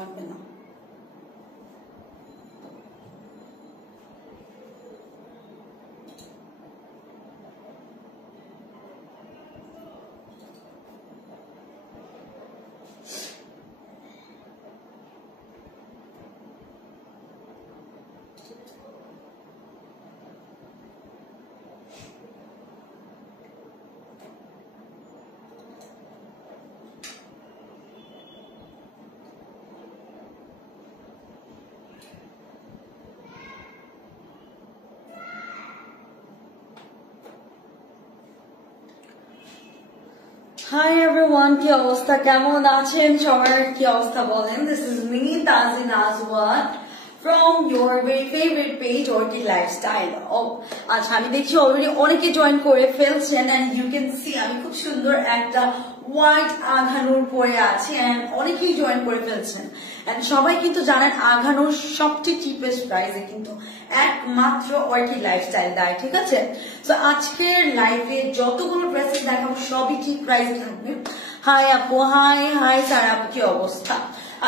লাগবে না। Hi everyone, কি অবস্থা, কেমন আছেন সবার, কি অবস্থা বলেন? This is me, Tazin Azwat from your very favorite page, Orchid Lifestyle. আচ্ছা, আমি দেখছি অলরেডি অনেকে জয়েন করে ফেলছেন and you can see আমি খুব সুন্দর একটা হোয়াইট আঘানুর পরে আছি and অনেকেই জয়েন করে ফেলছেন and সবাই কিন্তু জানেন আঘানুর সবচেয়ে চিপেস্ট প্রাইসে কিন্তু একমাত্র অর্কিড লাইফস্টাইল দেয়, ঠিক আছে? তো আজকের লাইভে যতগুলো ড্রেসেস দেখাবো সবই ঠিক প্রাইসে থাকবে। হাই আপু, হাই হাই স্যার, আপু কি অবস্থা?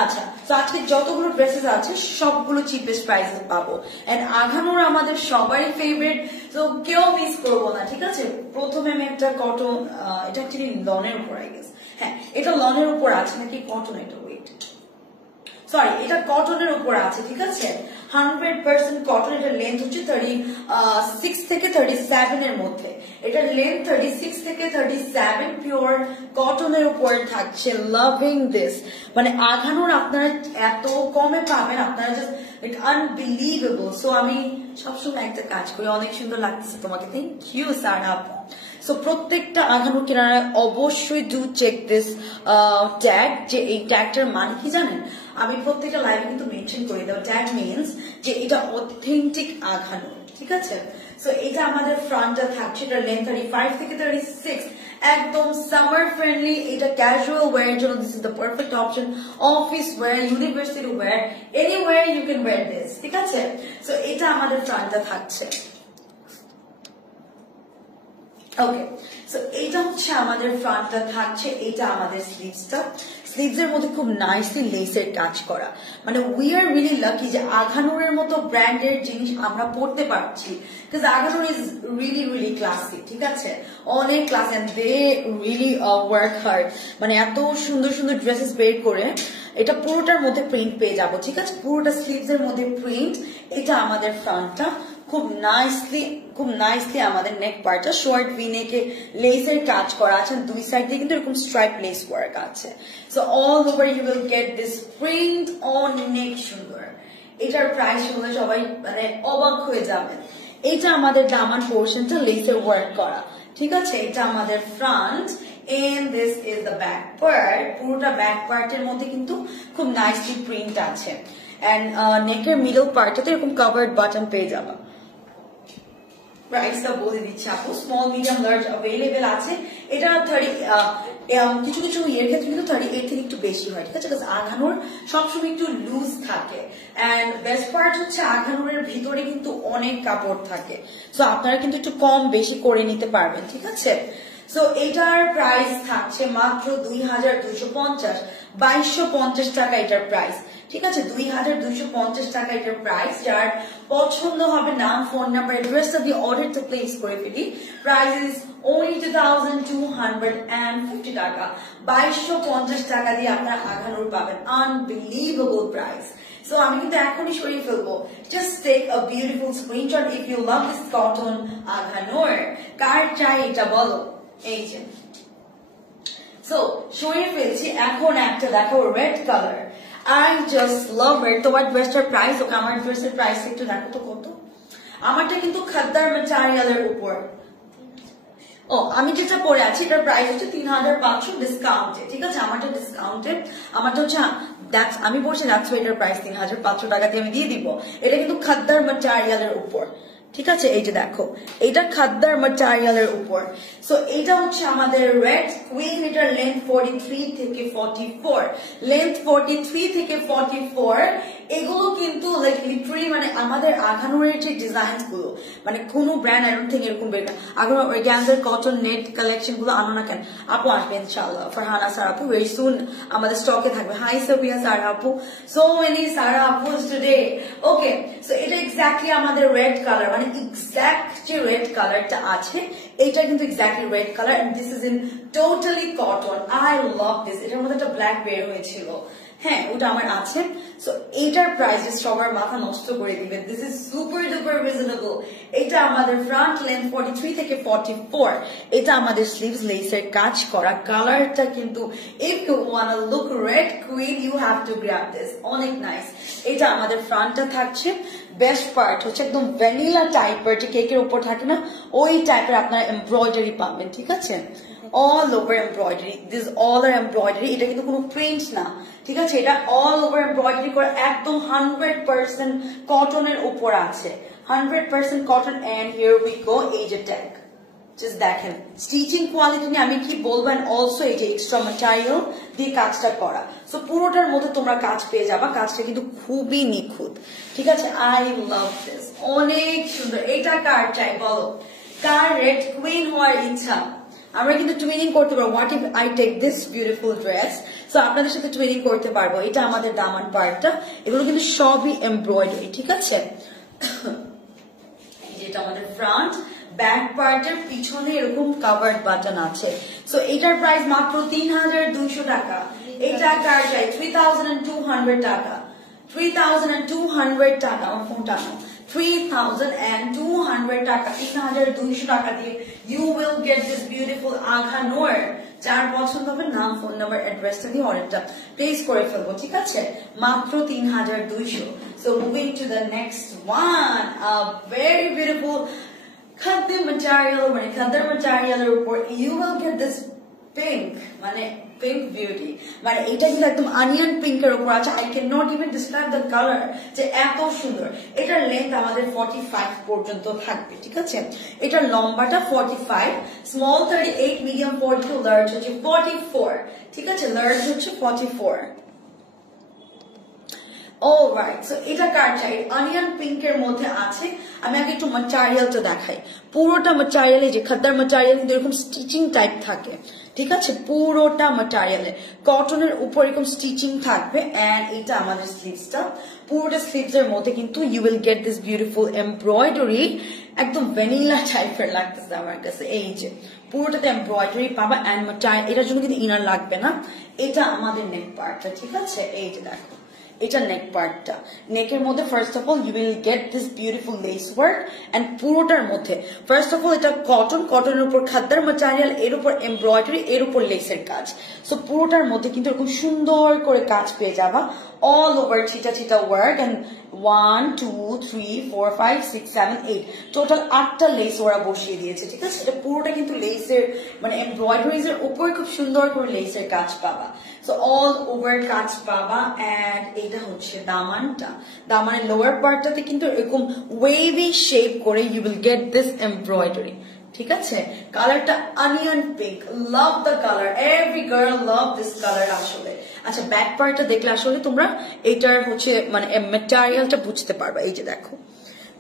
আচ্ছা, তো আজকে যতগুলো ড্রেসেস আছে সবগুলো চিপেস্ট প্রাইসে পাবো এন্ড আঘানুর আমাদের সবারই ফেভারিট, তো কেউ মিস করবো না, ঠিক আছে? প্রথমে আমি একটা কটন, এটা অ্যাকচুয়ালি লনের উপর আই গেস, হ্যাঁ এটা লনের উপর আছে নাকি কটন, এটা ওয়েট সরি এটা কটনের উপর আছে, ঠিক আছে? 100% কটন। এটার লেন্থ হচ্ছে 36 থেকে 37 এর মধ্যে, এটার লেন্থ 36 থেকে 37, পিওর কটনের উপর থাকছে। লাভিং দিস, মানে আঘানুর আপনারা এত কমে পাবেন, আপনারা জাস্ট ইট আনবিলিভেবল। সো আমি সবসময় একটা কাজ করি, অনেক সুন্দর লাগতেছে তোমাকে, থ্যাংক ইউ স্যার আপু। সো প্রত্যেকটা আঘানুর কেনারা অবশ্যই ডু চেক দিস ট্যাগ, যে এই ট্যাগটার মানে কি জানেন? আমি প্রত্যেকটা লাইভে কিন্তু মেনশন করে দেবো, ট্যাগ মিনস যে এটা অথেন্টিক আঘানুর, ঠিক আছে? সো এটা আমাদের ফ্রন্টটা থাকছে, এটা লেন্থ 35 থেকে 36, একদম সামার ফ্রেন্ডলি। এটা ক্যাজুয়াল ওয়্যার জন্য this is the perfect option, office wear, university wear, anywhere you can wear this, ঠিক আছে? সো এটা আমাদের ফ্রন্টটা থাকছে। ওকে, সো এইটা হচ্ছে আমাদের ফ্রন্টটা থাকছে, এটা আমাদের স্লিভসটা। স্লিভস এর মধ্যে খুব নাইসলি লেসের কাজ করা, মানে উই আর রিয়েলি লাকি যে আঘানুরের মতো ব্র্যান্ডের জিনিস আমরা পড়তে পারছি, because Aghanoor is really really classy, ঠিক আছে? অনেক class and they really work hard, মানে এত সুন্দর সুন্দর ড্রেসেস বের করে। এটা পুরোটার মধ্যে প্রিন্ট পেয়ে যাবো, ঠিক আছে? পুরোটা স্লিভস এর মধ্যে প্রিন্ট। এটা আমাদের ফ্রন্টটা, খুব নাইসলি আমাদের নেক পার্টটা শর্ট ভি নেকে লেসের কাজ করা আছে, দুই সাইড দিয়ে কিন্তু এরকম স্ট্রাইপ লেস ওয়ার্ক আছে। So all over you will get this print on neck, সুন্দর। এটার প্রাইস শুনলে সবাই মানে অবাক হয়ে যাবেন। এটা আমাদের দামান পোর্শনটা লেসের ওয়ার্ক করা, ঠিক আছে? এটা আমাদের front and this is the back part, পুরোটা ব্যাক পার্টের মধ্যে কিন্তু খুব নাইসলি প্রিন্ট আছে and নেকের মিডল পার্টটাতে এরকম কভার্ড বাটন পেয়ে যাবা। প্রাইসটা বলে দিচ্ছি আপু, স্মল মিডিয়াম লার্জ অ্যাভেলেবেল আছে। এটা 30 কিছু কিছু ইয়ের ক্ষেত্রে কিন্তু 38 থেকে একটু বেশি হয়, ঠিক আছে? আঘানুর সবসময় একটু লুজ থাকে এন্ড বেস্ট পার্ট হচ্ছে আঘানুরের ভিতরে কিন্তু অনেক কাপড় থাকে, সো আপনারা কিন্তু একটু কম বেশি করে নিতে পারবেন, ঠিক আছে? সো এটার প্রাইস থাকছে মাত্র 2250, 2250 টাকা এটার প্রাইস, ঠিক আছে? 2250 টাকা এটার প্রাইস। যার পছন্দ হবে নাম, ফোন নাম্বার, অ্যাড্রেসটা দিয়ে অর্ডারটা প্লেস করে ফেলি। প্রাইস ইজ only 2250 টাকা, 2250 টাকা দিয়ে আপনারা আঘানুর পাবেন। Unbelievable price. সো আমি কিন্তু এখনই সরিয়ে ফেলবো, just take a beautiful screenshot if you love this cotton Aghanoor. কার চাই এটা বলো? এই যে সো সরিয়ে ফেলছি। এখন একটা দেখো red colour, I just love it. তোমার ড্রেসটার প্রাইস, ওকে আমার ড্রেসের প্রাইস একটু দেখো তো কত। আমারটা কিন্তু খাদ্দার ম্যাটেরিয়ালের উপর। ও আমি যেটা পরে আছি এটার প্রাইস হচ্ছে 3500 ডিসকাউন্টে, ঠিক আছে? আমারটা ডিসকাউন্টে, আমারটা হচ্ছে আমি বলছি দ্যাটস এটার প্রাইস 3500 টাকা দিয়ে আমি দিয়ে দিব। এটা কিন্তু খাদ্দার ম্যাটেরিয়ালের উপর, ঠিক আছে? এই যে দেখো, এটা খাদ্দার ম্যাটেরিয়ালের উপর। সো এটা হচ্ছে আমাদের রেড কুইন। এটার লেন্থ 43 থেকে 44, লেন্থ 43 থেকে 44। এগুলো কিন্তু লাইক লিটারালি মানে আমাদের আঘানুরের যে ডিজাইনস গুলো মানে কোনো ব্র্যান্ড আই ডোন্ট থিংক এরকম বের করে Aghanoor organza cotton net collection গুলো আনো না কেন আপু আসবে ইনশাআল্লাহ ফারহানা স্যার আপু ভেরি সুন আমাদের স্টকে থাকবে হাই সাবিয়া স্যার আপু সো মেনি স্যার আপুস টুডে ওকে সো এটা এক্স্যাক্টলি আমাদের রেড কালার মানে এক্স্যাক্ট যে রেড কালারটা আছে এটা কিন্তু exactly red color and this is in totally cotton I love this এটার মধ্যে একটা ব্ল্যাক বের হয়েছিল হ্যাঁ ওটা আমার আছে সো এটার প্রাইস সবার মাথা নষ্ট করে দিবে this is super duper reasonable এটা আমাদের ফ্রন্ট লেন্থ 43 থেকে 44 এটা আমাদের স্লিভস লেসের কাজ করা কালারটা কিন্তু if you want to look red queen you have to grab this অনেক নাইস এটা আমাদের ফ্রন্টটা থাকছে বেস্ট পার্ট হচ্ছে একদম ভ্যানিলা টাইপের যে কেকের উপর থাকে না ওই টাইপের আপনার এমব্রয়ডারি পাবেন ঠিক আছে all over embroidery this all are embroidery এটা কিন্তু কোনো প্রিন্ট না ঠিক আছে এটা all over embroidery করে একদম 100% কটনের উপর আছে 100% cotton and here we go এই যে ট্যাগ জাস্ট দেখেন স্টিচিং কোয়ালিটি নিয়ে আমি কি বলবো and also এই যে এক্সট্রা ম্যাটেরিয়াল দিয়ে কাজটা করা সো পুরোটার মধ্যে তোমরা কাজ পেয়ে যাবা কাজটা কিন্তু খুবই নিখুঁত ঠিক আছে আই লাভ দিস অনেক সুন্দর এটা কার চাই বলো কার রেড কুইন হওয়ার ইচ্ছা আমরা কিন্তু টুইনিং করতে পারবো what if I take this beautiful dress so আপনাদের সাথে টুইনিং করতে পারবো এটা আমাদের দামান পার্টটা এগুলো কিন্তু সবই এমব্রয়ডারি ঠিক আছে যেটা আমাদের ফ্রন্ট ব্যাক পার্টের পিছনে এরকম কাভার্ড বাটন আছে সো এটার প্রাইস মাত্র 3200 টাকা এটা কার চাই 3200 টাকা 3200 টাকা আমার ফোনটা 3,200 টাকা 3,200 টাকা দিয়ে you will get this beautiful Agha Noor যার পছন্দ হবে নাম ফোন নাম্বার অ্যাড্রেসটা দিয়ে অর্ডারটা প্লেস করে ফেলবো ঠিক আছে মাত্র 3,200 so moving to the next one a very beautiful খাদ্দার material মানে খাদ্দার material এর উপর you will get this pink মানে pink beauty মানে এটা কিন্তু একদম অনিয়ন পিঙ্ক এর উপর আছে I cannot even describe the color যে এত সুন্দর এটার লেন্থ আমাদের 45 পর্যন্ত থাকবে ঠিক আছে এটার লম্বাটা 45 স্মল 38 মিডিয়াম 42 লার্জ হচ্ছে 44 ঠিক আছে লার্জ হচ্ছে 44 অলরাইট সো এটা কার চাই অনিয়ন পিঙ্ক এর মধ্যে আছে আমি আগে একটু ম্যাটেরিয়ালটা দেখাই পুরোটা ম্যাটেরিয়ালে যে খাদ্দার ম্যাটেরিয়াল কিন্তু এরকম স্টিচিং টাইপ থাকে ঠিক আছে পুরোটা ম্যাটেরিয়ালে কটনের উপর এরকম স্টিচিং থাকবে এন্ড এটা আমাদের স্লিভসটা পুরোটা স্লিভস এর মধ্যে কিন্তু you will get this beautiful embroidery একদম ভ্যানিলা টাইপের লাগতেছে আমার কাছে এই যে পুরোটাতে এমব্রয়ডারি পাবা এন্ড ম্যাটেরিয়াল এটার জন্য কিন্তু ইনার লাগবে না এটা আমাদের নেক পার্টটা ঠিক আছে এই যে দেখো এটা নেক পার্টটা নেকের মধ্যে first of all you will get this beautiful lace work and পুরোটার মধ্যে ফার্স্ট অফ অল এটা কটনের উপর খাদ্দার ম্যাটেরিয়াল এর উপর এমব্রয়ডারি এর উপর লেসের কাজ সো পুরোটার মধ্যে কিন্তু এরকম সুন্দর করে কাজ পেয়ে যাবা all over চিটা চিটা ওয়ার্ক এন্ড 1 2 3 4 5 6 7 8 টোটাল 8টা লেস ওরা বসিয়ে দিয়েছে ঠিক আছে এটা পুরোটা কিন্তু লেসের মানে এমব্রয়ডারিজ এর উপর খুব সুন্দর করে লেসের কাজ পাবা সো অল ওভার কাজ পাবা এন্ড এটা হচ্ছে দামানটা দামানের লোয়ার পার্টটাতে কিন্তু এরকম ওয়েভি শেপ করে you will get this embroidery ঠিক আছে কালারটা onion pink love the colour every girl love this colour আসলে আচ্ছা ব্যাক পার্টটা দেখলে আসলে তোমরা এটার হচ্ছে মানে ম্যাটেরিয়ালটা বুঝতে পারবা এই যে দেখো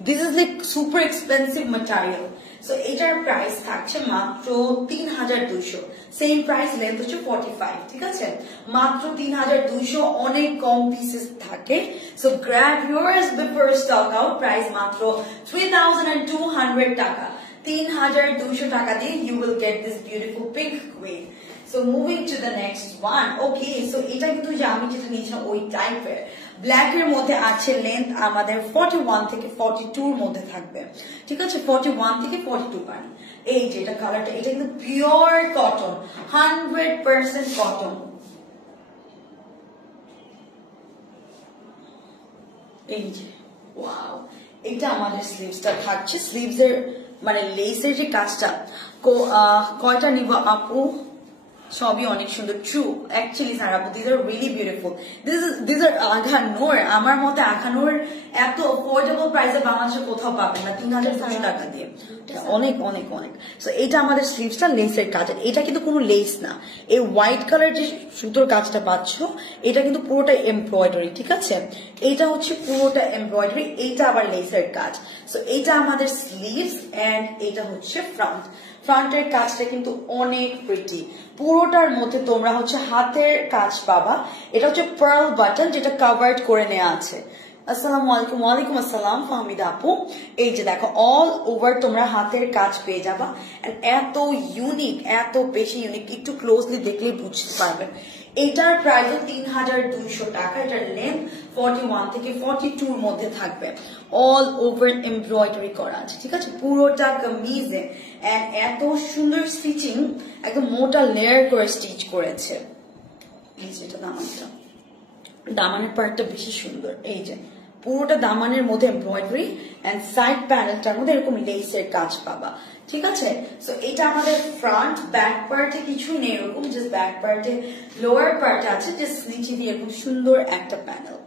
this is like super expensive material so এটার প্রাইস থাকছে মাত্র 3,200 সেম প্রাইস লেন্থ হচ্ছে 45 ঠিক আছে মাত্র 3,200 অনেক কম পিসেস থাকে so grab yours before stock out price মাত্র 3,200 টাকা 3,200 টাকা দিয়ে you will get this beautiful pink queen so moving to the next one okay so এটা কিন্তু যে আমি যেটা নিয়েছিলাম ওই টাইপের ব্ল্যাক এর মধ্যে আছে লেন্থ আমাদের 41 থেকে 42 এর মধ্যে থাকবে ঠিক আছে 41 থেকে 42 পানি এই যে এটা কালারটা এটা কিন্তু পিওর কটন 100% কটন এই যে ওয়াও এটা আমাদের স্লিভসটা থাকছে স্লিভস এর মানে লেসের যে কাজটা কয়টা নিব আপু সবই অনেক সুন্দর ট্রু অ্যাকচুয়ালি সারাপু this are really beautiful this are Aghanoor আমার মতে আখানোর এত অফোর্ডেবল প্রাইসে বাংলাদেশে কোথাও পাবেন না ৩,২০০ টাকা দিয়ে অনেক অনেক অনেক সো এটা আমাদের স্লিভসটা লেসের কাজ এটা কিন্তু কোনো লেস না এই হোয়াইট কালার যে সুতোর কাজটা পাচ্ছ এটা কিন্তু পুরোটা এমব্রয়ডারি ঠিক আছে এটা হচ্ছে পুরোটা এমব্রয়ডারি এইটা আবার লেসের কাজ সো এইটা আমাদের স্লিভস এন্ড এটা হচ্ছে ফ্রন্টের কাজটা কিন্তু অনেক প্রিটি পুরোটার মধ্যে তোমরা হচ্ছে হাতের কাজ পাবা এটা হচ্ছে পার্ল বাটন যেটা কভার্ড করে নেওয়া আছে আসসালামু আলাইকুম ওয়ালাইকুম আসসালাম ফাহমিদা আপু এই যে দেখো অল ওভার তোমরা হাতের কাজ পেয়ে যাবা এত ইউনিক এত বেশি ইউনিক একটু ক্লোজলি দেখলেই বুঝতে পারবেন এটার প্রাইস ৩,২০০ টাকা এটার লেন্থ 41 থেকে 42 এর মধ্যে থাকবে অল ওভার এমব্রয়ডারি করা আছে ঠিক আছে পুরোটা কামিজে এন্ড এত সুন্দর স্টিচিং একদম মোটা লেয়ার করে স্টিচ করেছে এই যেটা দামানের পার্টটা বেশি সুন্দর এই যে পুরোটা দামানের মধ্যে এমব্রয়ডারি এন্ড সাইড প্যানেলটার মধ্যে এরকম লেসের কাজ পাবা ঠিক আছে সো এটা আমাদের ফ্রন্ট ব্যাক পার্টে কিছুই নেই এরকম জাস্ট ব্যাক পার্টে লোয়ার পার্টে আছে জাস্ট নিচে দিয়ে এরকম সুন্দর একটা প্যানেল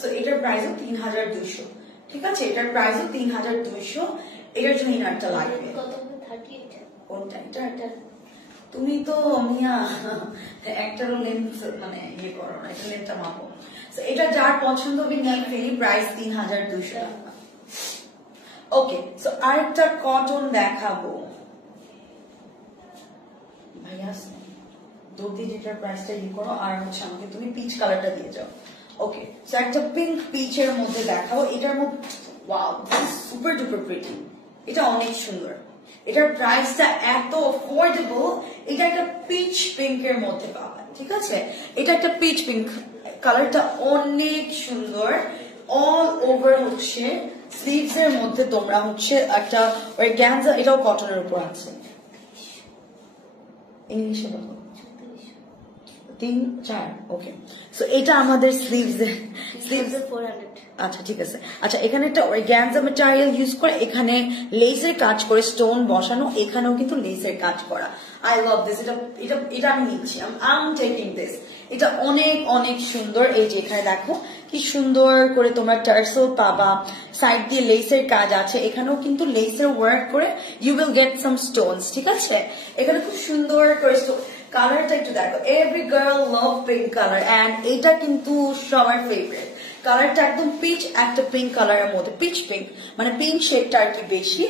সো এটার প্রাইসও ৩,২০০ ঠিক আছে এটার প্রাইসও ৩,২০০ এটার জন্য ইনারটা লাগবে কোনটা এটা তুমি তো মিয়া একটারও লেন্থ মানে ইয়ে করো না এটা লেন্থটা মাপো এটা যার পছন্দ হবে নিয়ে ফেলি প্রাইস ৩,২০০ টাকা ওকে সো আরেকটা কটন দেখাবো ভাইয়া দর্দি যেটার প্রাইসটা ইয়ে করো আর হচ্ছে আমাকে তুমি পিচ কালারটা দিয়ে যাও ওকে সো একটা পিঙ্ক পিচের মধ্যে দেখাবো এটার মধ্যে ওয়াও সুপার ডুপার প্রিটি এটা অনেক সুন্দর এটার প্রাইসটা এত অফোর্ডেবল এটা একটা পিচ পিঙ্কের মধ্যে পাবে ঠিক আছে এটা একটা পিচ পিঙ্ক কালারটা অনেক সুন্দর অল ওভার হচ্ছে স্লিভস এর মধ্যে তোমরা হচ্ছে একটা অর্গানজা এটাও কটনের উপর আছে ইংলিশে বলো 3-4 ওকে সো এটা আমাদের স্লিভস 400 আচ্ছা ঠিক আছে আচ্ছা এখানে একটা অর্গানজা ম্যাটেরিয়াল ইউজ করে এখানে লেসের কাজ করে স্টোন বসানো এখানেও কিন্তু লেসের কাজ করা আই লাভ দিস এটা আমি নিচ্ছি আই এম টেকিং দিস এটা অনেক অনেক সুন্দর এই যে এখানে দেখো কি সুন্দর করে তোমরা টার্সেল পাবা সাইড দিয়ে লেসের কাজ আছে এখানেও কিন্তু লেসের ওয়ার্ক করে you will get some stones ঠিক আছে এখানে খুব সুন্দর করে কালারটা একটু দেখো every girl love pink colour and এটা কিন্তু সবার ফেভারিট কালারটা একদম পিচ একটা পিঙ্ক কালারের মধ্যে পিচ পিঙ্ক মানে পিঙ্ক শেডটা আর কি বেশি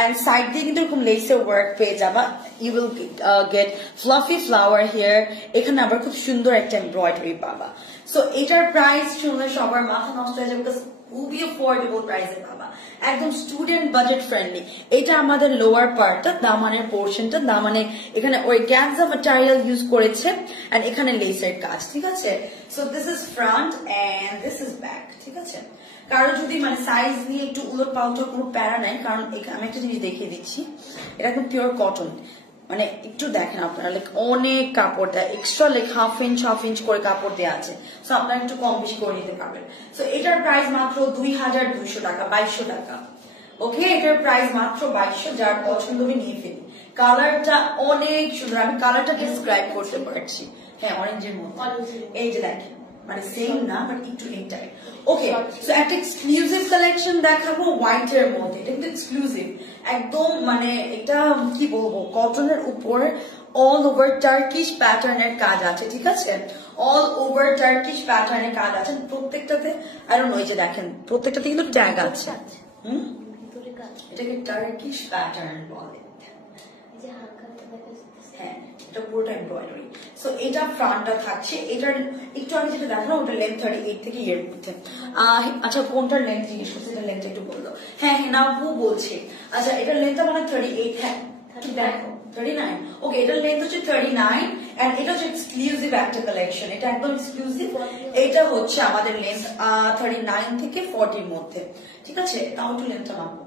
এন্ড সাইড দিয়ে কিন্তু এরকম লেসের ওয়ার্ক পেয়ে যাবা you will get fluffy flower here এখানে আবার খুব সুন্দর একটা এমব্রয়ডারি পাবা সো এটার প্রাইস শুনলে সবার মাথা নষ্ট হয়ে যাবে খুবই অফোর্ডেবল প্রাইসে পাবা একদম স্টুডেন্ট বাজেট ফ্রেন্ডলি এটা আমাদের লোয়ার পার্টটা দামানের পোর্শনটা দামানে এখানে অর্গানজা ম্যাটেরিয়াল ইউজ করেছে এন্ড এখানে লেসের কাজ ঠিক আছে so this is front end this is back ঠিক আছে কারো যদি মানে সাইজ নিয়ে একটু উলট পাল্ট কোনো প্যারা নাই কারণ আমি একটা জিনিস দেখিয়ে দিচ্ছি এটা একদম পিওর কটন মানে একটু দেখেন আপনারা লাইক অনেক কাপড় দেয় এক্সট্রা লাইক হাফ ইঞ্চ করে কাপড় দেওয়া আছে সো আপনারা একটু কম বেশি করে নিতে পারবেন সো এটার প্রাইস মাত্র 2,200 টাকা 2,200 টাকা ওকে এটার প্রাইস মাত্র 2,200 যার পছন্দ হবে নিয়ে ফেলি কালারটা অনেক সুন্দর আমি কালারটা ডিসক্রাইব করতে পারছি হ্যাঁ অরেঞ্জের মতো এই যে দেখেন মানে সেম না বাট একটু এই টাইপ ওকে সো একটা এক্সক্লুসিভ কালেকশন দেখাবো হোয়াইট এর মধ্যে এটা কিন্তু এক্সক্লুসিভ একদম মানে এটা কি বলবো কটনের উপর অল ওভার টার্কিশ প্যাটার্নের কাজ আছে ঠিক আছে অল ওভার টার্কিশ প্যাটার্নের কাজ আছে প্রত্যেকটাতে আই ডোন্ট নো এই যে দেখেন প্রত্যেকটাতে কিন্তু ট্যাগ আছে এটাকে টার্কিশ প্যাটার্ন বলে হ্যাঁ এটা পুরোটা এমব্রয়ডারি সো এটা ফ্রন্টটা থাকছে এটার একটু আগে যেটা দেখালাম ওটা লেন্থ 38 থেকে এর মধ্যে আচ্ছা কোনটার লেন্থ জিজ্ঞেস করছে এটা লেন্থ একটু বললো হ্যাঁ না আপু বলছে আচ্ছা এটার লেন্থটা মানে 38 হ্যাঁ দেখো 39 ওকে এটার লেন্থ হচ্ছে 39 এন্ড এটা হচ্ছে এক্সক্লুসিভ একটা কালেকশন এটা একদম এক্সক্লুসিভ এটা হচ্ছে আমাদের লেন্থ 39 থেকে 40 এর মধ্যে ঠিক আছে তাও একটু লেন্থটা মাপবো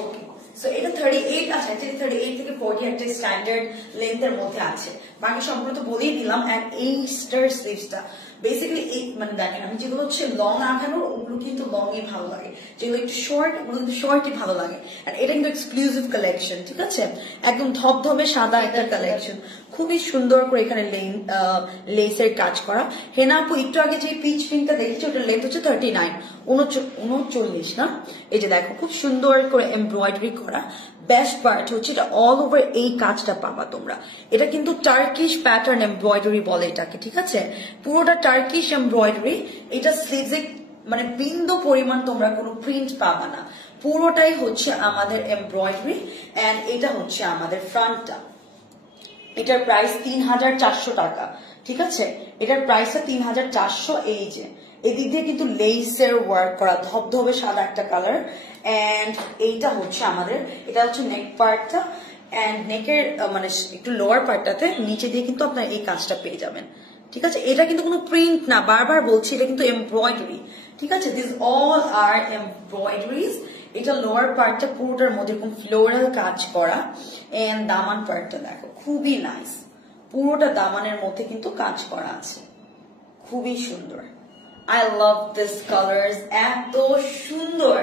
ওকে সো এটা 38 আছে অ্যাকচুয়ালি 38 থেকে 40 একটা স্ট্যান্ডার্ড লেন্থের মধ্যে আছে বাকি সম্পূর্ণ তো বলেই দিলাম এন্ড এই স্টার স্লিভসটা বেসিক্যালি এই মানে দেখেন আমি যেগুলো হচ্ছে লং আঁকানো ওগুলো কিন্তু লংই ভালো লাগে, যেগুলো একটু শর্ট ওগুলো কিন্তু শর্টই ভালো লাগে। আর এটা কিন্তু এক্সক্লুসিভ কালেকশন, ঠিক আছে, একদম ধবধবে সাদা একটা কালেকশন, খুবই সুন্দর করে এখানে লেসের কাজ করা। হেনা আপু একটু আগে যে পিচ পিঙ্কটা দেখেছি ওটার লেন্থ হচ্ছে 39 না, এই যে দেখো খুব সুন্দর করে এমব্রয়ডারি করা। বেস্ট পার্ট হচ্ছে এটা অল ওভার এই কাজটা পাবা তোমরা, এটা কিন্তু টার্কিশ প্যাটার্ন এমব্রয়ডারি বলে এটাকে, ঠিক আছে, পুরোটা টার্কিশ এমব্রয়ডারি। এটা স্লিভসে মানে বিন্দু পরিমাণ তোমরা কোনো প্রিন্ট পাবা না, পুরোটাই হচ্ছে আমাদের এমব্রয়ডারি। এন্ড এটা হচ্ছে আমাদের ফ্রন্টটা, এটার প্রাইস 3400 টাকা, ঠিক আছে, এটার প্রাইসটা 3400। এই যে এদিক দিয়ে কিন্তু লেসের ওয়ার্ক করা ধবধবে সাদা একটা কালার। এন্ড এইটা হচ্ছে আমাদের, এটা হচ্ছে নেক পার্টটা, এন্ড নেকের মানে একটু লোয়ার পার্টটাতে নিচে দিয়ে কিন্তু আপনার এই কাজটা পেয়ে যাবেন, ঠিক আছে। এটা কিন্তু কোনো প্রিন্ট না, বারবার বলছি এটা কিন্তু এমব্রয়ডারি, ঠিক আছে, দিস অল আর এমব্রয়ডারিজ। এটা লোয়ার পার্টটা পুরোটার মধ্যে এরকম ফ্লোরাল কাজ করা। এন্ড দামান পার্টটা দেখো খুবই নাইস, পুরোটা দামানের মধ্যে কিন্তু কাজ করা আছে, খুবই সুন্দর। আই লাভ দিস কালার্স, এত সুন্দর,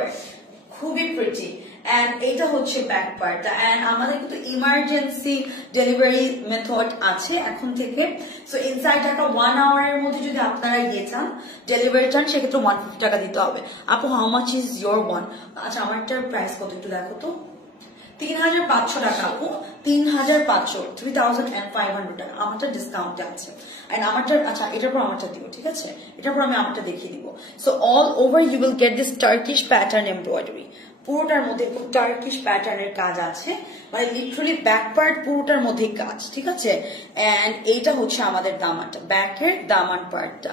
খুবই প্রিটি। এন্ড এটা হচ্ছে ব্যাক পার্টটা। এন্ড আমাদের কিন্তু ইমার্জেন্সি ডেলিভারি মেথড আছে এখন থেকে। সো ইনসাইড টাকা 1 আওয়ারের মধ্যে যদি আপনারা ইয়ে চান ডেলিভারি চান সেক্ষেত্রে 150 টাকা দিতে হবে। আপু how much is your one? আচ্ছা আমারটার প্রাইস কত একটু দেখো তো। 3500 টাকা আপু, 3500, 3500 টাকা আমারটা ডিসকাউন্টে আছে। এন্ড আমারটা আচ্ছা এটার পর আমারটা দিব, ঠিক আছে, এটার পর আমি আমারটা দেখিয়ে দিব। So all over you will get this Turkish pattern embroidery, পুরোটার মধ্যে খুব টার্কিশ প্যাটার্নের কাজ আছে, মানে লিটারালি ব্যাক পার্ট পুরোটার মধ্যে কাজ, ঠিক আছে। এন্ড এইটা হচ্ছে আমাদের দামানটা, ব্যাকের দামান পার্টটা।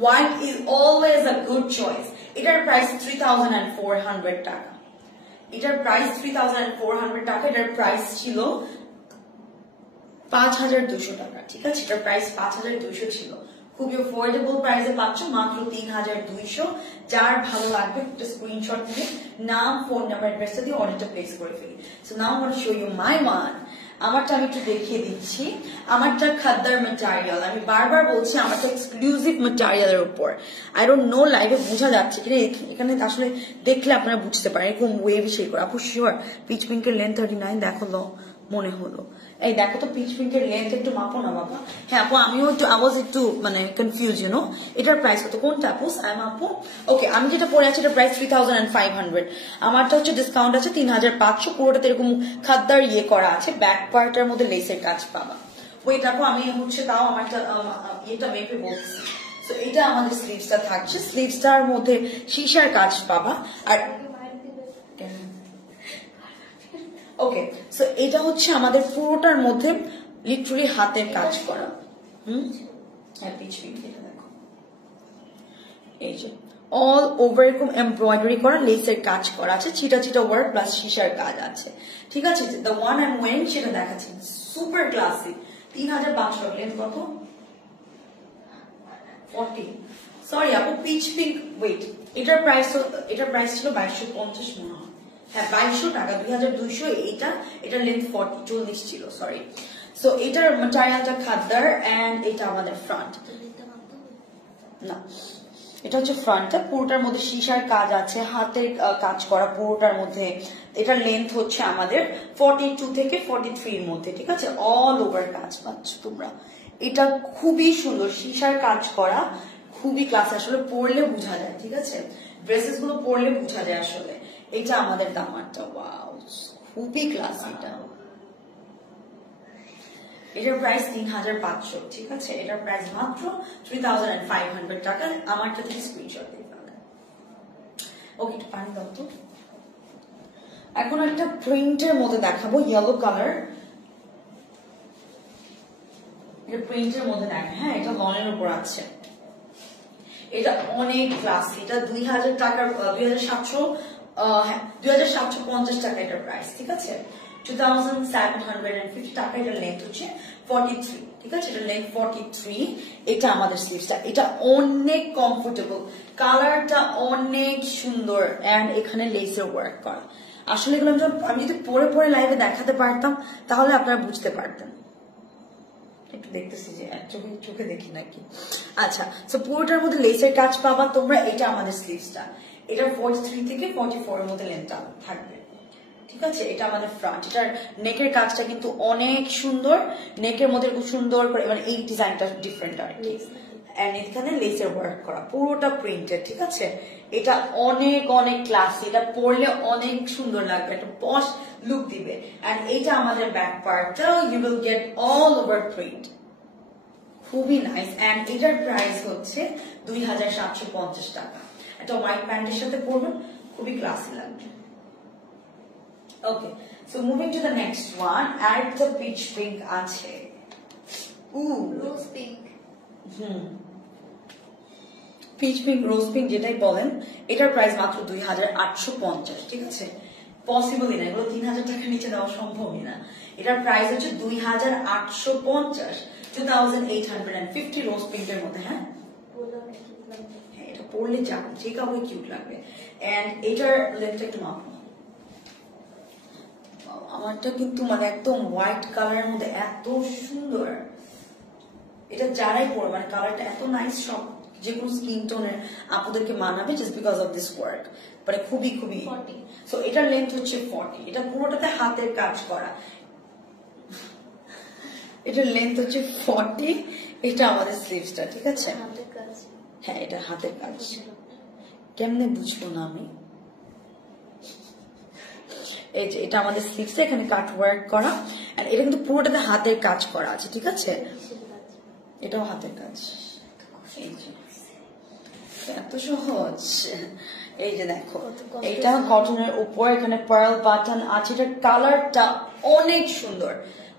White is always a good choice. এটার প্রাইস 3400 টাকা, এটার প্রাইস 3400 টাকা, এটার প্রাইস ছিল 5200 টাকা, ঠিক আছে, এটার প্রাইস 5200 ছিল। খুবই অ্যাফোর্ডেবল প্রাইসে পাচ্ছ, মাত্র 3200। যার ভালো লাগবে একটা স্ক্রিনশট নিয়ে নাম ফোন নাম্বার অ্যাড্রেসটা দিয়ে অর্ডারটা প্লেস করে ফেলি। So now I want to show you my one. আমারটা আমি একটু দেখিয়ে দিচ্ছি। আমারটা খাদ্দার ম্যাটেরিয়াল, আমি বারবার বলছি আমারটা এক্সক্লুসিভ ম্যাটেরিয়ালের উপর। আই ডোন্ট নো লাইভে বোঝা যাচ্ছে কিনা, এখানে আসলে দেখলে আপনারা বুঝতে পারেন এরকম ওয়েভি শেড করা। আপু শিওর পিচ পিঙ্কের লেন্থ 39 দেখো লো মনে হলো। এই দেখো তো পিচ পিঙ্কের লেন্থ একটু মাপো না বাবা। হ্যাঁ আপু আমিও একটু আওয়াজ একটু মানে কনফিউজ ইউনো। এটার প্রাইস কত কোনটা আপু? সাইম আপু ওকে আমি যেটা পরে আছি এটার প্রাইস 3500। আমারটা হচ্ছে ডিসকাউন্ট আছে 3500। পুরোটাতে এরকম খাদ্দার ইয়ে করা আছে, ব্যাক পার্টের মধ্যে লেসের কাজ পাবা। ওয়েট আপু আমি হচ্ছে তাও আমারটা এটা মেপে বলছি। তো এটা আমাদের স্লিভসটা থাকছে, স্লিভসটার মধ্যে সীসার কাজ পাবা। আর ওকে সো এটা হচ্ছে আমাদের পুরোটার মধ্যে লিটারালি হাতের কাজ করা। হ্যাঁ পিচ পিঙ্ক এটা দেখো, এই যে অল ওভার এরকম এমব্রয়ডারি করা লেসের কাজ করা আছে, চিটা চিটা ওয়ার্ক প্লাস সীসার কাজ আছে, ঠিক আছে। The one I am wearing সেটা দেখাচ্ছি, সুপার ক্লাসিক। 3500 টাকা। লেন্থ কত? 40। সরি আপু পিচ পিঙ্ক ওয়েট এটার প্রাইস ছিল 2250 মনে হয়। হ্যাঁ 2200 টাকা, 2200। এটার লেন্থ 40 ছিল, সরি। সো এটার ম্যাটেরিয়ালটা খাদ্দার। এন্ড এটা আমাদের ফ্রন্ট, না এটা হচ্ছে ফ্রন্টটা, পুরোটার মধ্যে সীসার কাজ আছে, হাতের কাজ করা পুরোটার মধ্যে। এটার লেন্থ হচ্ছে আমাদের 42 থেকে 43 এর মধ্যে, ঠিক আছে, অল ওভার কাজ পাচ্ছ তোমরা। এটা খুবই সুন্দর, সীসার কাজ করা, খুবই ক্লাস, আসলে পরলে বোঝা যায়, ঠিক আছে, ড্রেসেস গুলো পরলে বোঝা যায় আসলে। এটা আমাদের দামারটা, ওয়াও খুবই ক্লাস। এটার প্রাইস 3500, ঠিক আছে, এটার প্রাইস মাত্র 3500 টাকা। আমারটা থেকে স্ক্রিনশট দিয়ে পাবেন। ওকে একটু পানি দাও তো। এখন একটা প্রিন্টের মধ্যে দেখাবো, ইয়েলো কালার, এটা প্রিন্টের মধ্যে দেখেন। হ্যাঁ এটা লনের উপর আছে, এটা অনেক ক্লাসি। এটা 2000 টাকার 2750 টাকা এটার প্রাইস, ঠিক আছে, 2750 টাকা। এটার লেন্থ হচ্ছে 43, ঠিক আছে, এটার লেন্থ 43। এটা আমাদের স্লিভসটা, এটা অনেক কমফোর্টেবল, কালারটা অনেক সুন্দর। এন্ড এখানে লেসের ওয়ার্ক করা। আসলে এগুলো আমি যদি পরে লাইভে দেখাতে পারতাম তাহলে আপনারা বুঝতে পারতেন। একটু দেখতেছি যে চোখে দেখি নাকি। আচ্ছা, সো পুরোটার মধ্যে লেসের কাজ পাবা তোমরা। এটা আমাদের স্লিভসটা, এটা 43 থেকে 44 এর মধ্যে লেন্থটা থাকবে, ঠিক আছে। এটা আমাদের ফ্রন্ট, এটার নেকের কাজটা কিন্তু অনেক সুন্দর, নেকের মধ্যে খুব সুন্দর করে, মানে এই ডিজাইনটা ডিফারেন্ট আর কি। এন্ড এখানে লেসের ওয়ার্ক করা, পুরোটা প্রিন্টেড, ঠিক আছে। এটা অনেক অনেক ক্লাসি, এটা পরলে অনেক সুন্দর লাগবে, একটা পশ লুক দিবে। এন্ড এইটা আমাদের ব্যাক পার্টটা, you will get all over print, খুবই নাইস। এন্ড এটার প্রাইস হচ্ছে 2750 টাকা। একটা হোয়াইট প্যান্টের সাথে পরবেন, খুবই ক্লাসি লাগবে। Okay, so moving to the next one. আর একটা পিচ পিঙ্ক আছে, rose pink. Peach pink, rose pink যেটাই বলেন, এটার প্রাইস মাত্র 2850, ঠিক আছে। পসিবলই না, এগুলো 3000 টাকার নিচে দেওয়া সম্ভবই না। এটার প্রাইস হচ্ছে 2850, 2850 রোজ পিঙ্কের মধ্যে। হ্যাঁ, এটা পরলে যাবে, যে কাউকে কিউট লাগবে। এন্ড এটার লেন্থটা একটু মাপো। আমারটা কিন্তু মানে একদম হোয়াইট কালারের মধ্যে এত সুন্দর, এটা যারাই পরে মানে কালারটা এত নাইস, সব যে কোনো স্কিন টোনের আপুদেরকে মানাবে, just because of this work, মানে খুবই খুবই। সো এটার লেন্থ হচ্ছে 40, এটা পুরোটাতে হাতের কাজ করা, এটার লেন্থ হচ্ছে 40। এটা আমাদের স্লিভসটা, ঠিক আছে। হ্যাঁ, এটা হাতের কাজ, কেমনে বুঝবো না আমি। এই যে এটা আমাদের স্লিভসে, এখানে কাট ওয়ার্ক করা, আর এটা কিন্তু পুরোটাতে হাতের কাজ করা আছে, ঠিক আছে। এটাও হাতের কাজ, এত সহজ। এই যে দেখো, এটা কটনের উপর, এখানে পার্ল বাটন আছে, এটার কালারটা অনেক সুন্দর।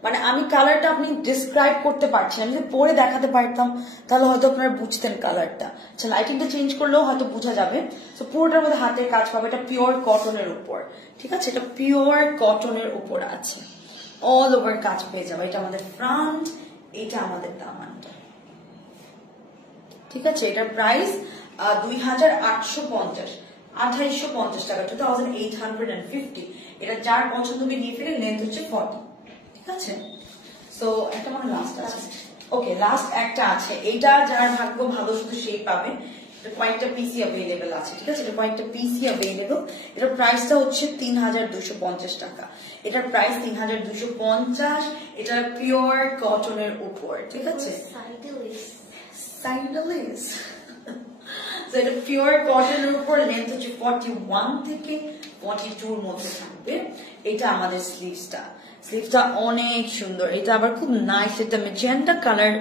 মানে আমি কালারটা আপনি ডিসক্রাইব করতে পারছি না, আমি যদি পরে দেখাতে পারতাম তাহলে হয়তো আপনারা বুঝতেন কালারটা। আচ্ছা, লাইটিংটা চেঞ্জ করলেও হয়তো বোঝা যাবে। তো পুরোটার মধ্যে হাতের কাজ পাবে, এটা পিওর কটনের উপর, ঠিক আছে। এটা পিওর কটনের উপর আছে, অল ওভার কাজ পেয়ে যাবে। এটা আমাদের ফ্রন্ট, এটা আমাদের দামানটা, ঠিক আছে। এটার প্রাইস 2850, 2850 টাকা, 2850। এটা যার পছন্দ হবে নিয়ে ফেলে। লেন্থ হচ্ছে 40, ঠিক আছে। সো একটা মানে লাস্ট আছে। ওকে, লাস্ট একটা আছে, এইটা যার ভাগ্য ভালো শুধু সেই পাবে। এটা কয়েকটা পিসি অ্যাভেলেবেল আছে, ঠিক আছে। এটা কয়েকটা পিসি অ্যাভেলেবেল। এটার প্রাইসটা হচ্ছে 3250 টাকা। এটার প্রাইস 3250। এটা পিওর কটনের উপর, ঠিক আছে। সাইডালেস, এটা পিওর কটনের উপর, লেন্থ হচ্ছে 41 থেকে 42 এর মধ্যে থাকবে। এটা আমাদের স্লিভসটা, স্লিভসটা অনেক সুন্দর। এটা আবার খুব নাইস, এটা ম্যাজেন্টা কালার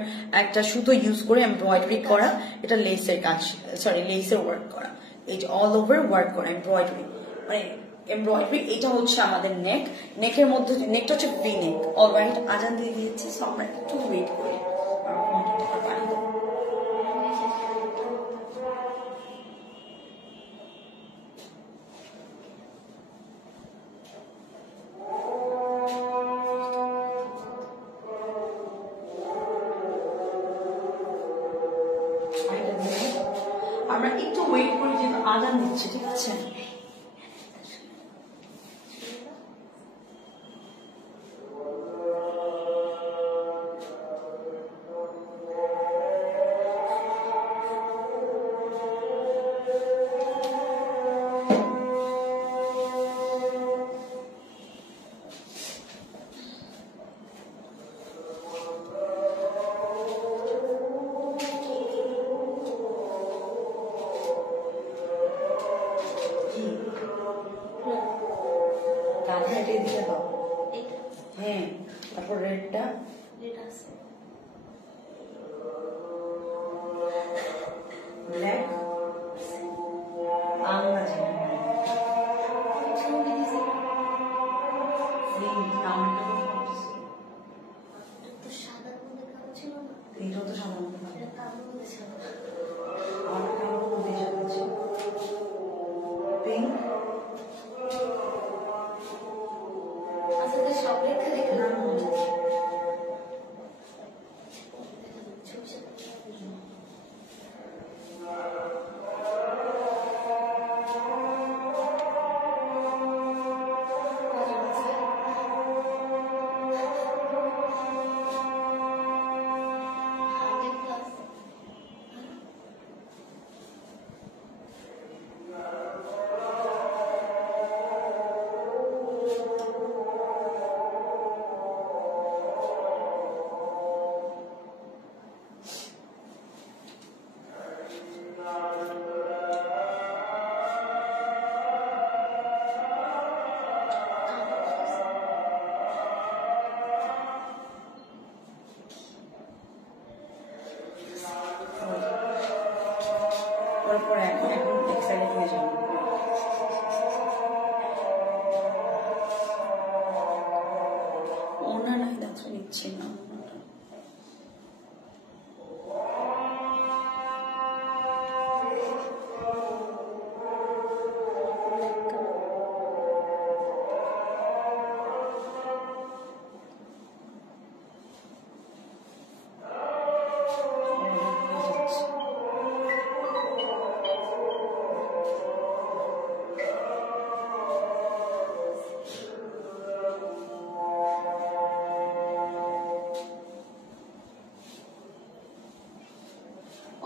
একটা সুতো ইউজ করে এমব্রয়ডারি করা। এটা লেসের কাজ, সরি লেসের ওয়ার্ক করা, এই যে অল ওভার ওয়ার্ক করা এমব্রয়ডারি, মানে এমব্রয়ডারি। এটা হচ্ছে আমাদের নেক, নেকের মধ্যে নেকটা হচ্ছে ভি নেক। অলরাইট, আজান দিয়ে দিয়েছি, সো আমরা একটু ওয়েট করি। আমরা একটু ওয়েট করি, যেহেতু আজান দিচ্ছে, ঠিক আছে। হ্যাঁ, তারপর রেডটা, ব্ল্যাক, আংলা এইটাও তো সাদা মতো পিঙ্ক। পরে এখন এক্সাইটেড হয়ে যাবো। ওনা নাই দেখো নিচ্ছি না।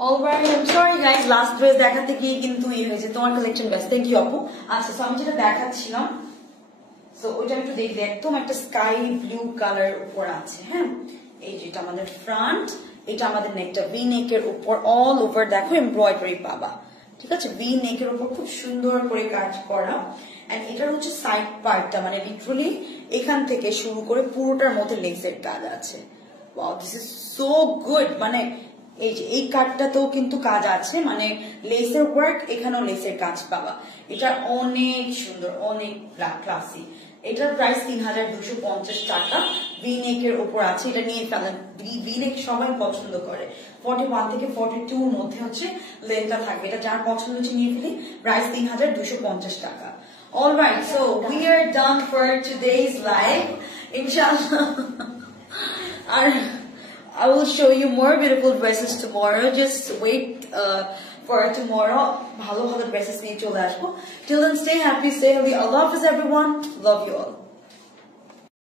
Alright, I'm sorry guys, last dress দেখাতে গিয়ে কিন্তু এই হয়েছে তোমার কালেকশন ব্যাস। থ্যাংক ইউ আপু। আচ্ছা, সো আমি যেটা দেখাচ্ছিলাম, সো ওইটা একটু দেখি, একদম একটা স্কাই ব্লু কালার উপর আছে। হ্যাঁ, এই যেটা আমাদের ফ্রন্ট, এটা আমাদের নেকটা ভি নেকের উপর অল ওভার দেখো এমব্রয়ডারি পাবা। ঠিক আছে, ভি নেকের উপর খুব সুন্দর করে কাজ করা। এন্ড এটার হচ্ছে সাইড পার্টটা, মানে লিটারালি এখান থেকে শুরু করে পুরোটার মধ্যে লেসের কাজ আছে। Wow, this is so good. মানে এই যে এই কাটটাতেও কিন্তু কাজ আছে, মানে লেসের ওয়ার্ক, এখানেও লেসের কাজ পাবা। এটা অনেক সুন্দর, অনেক ক্লাসি। এটার প্রাইস ৩,২৫০ টাকা। ভি নেকের উপর আছে, এটা নিয়ে ফেলেন। ভি নেক সবাই পছন্দ করে। 41 থেকে 42 এর মধ্যে হচ্ছে লেন্থটা থাকবে। এটা যার পছন্দ হচ্ছে নিয়ে ফেলি। প্রাইস ৩,২৫০ টাকা। Alright, so we are done for today's live. Inshallah. I will show you more beautiful dresses tomorrow. Just wait for tomorrow. Bhalo bhalo dresses niye chole asbo. Till then, stay happy, stay healthy. Allah Hafiz everyone. Love you all.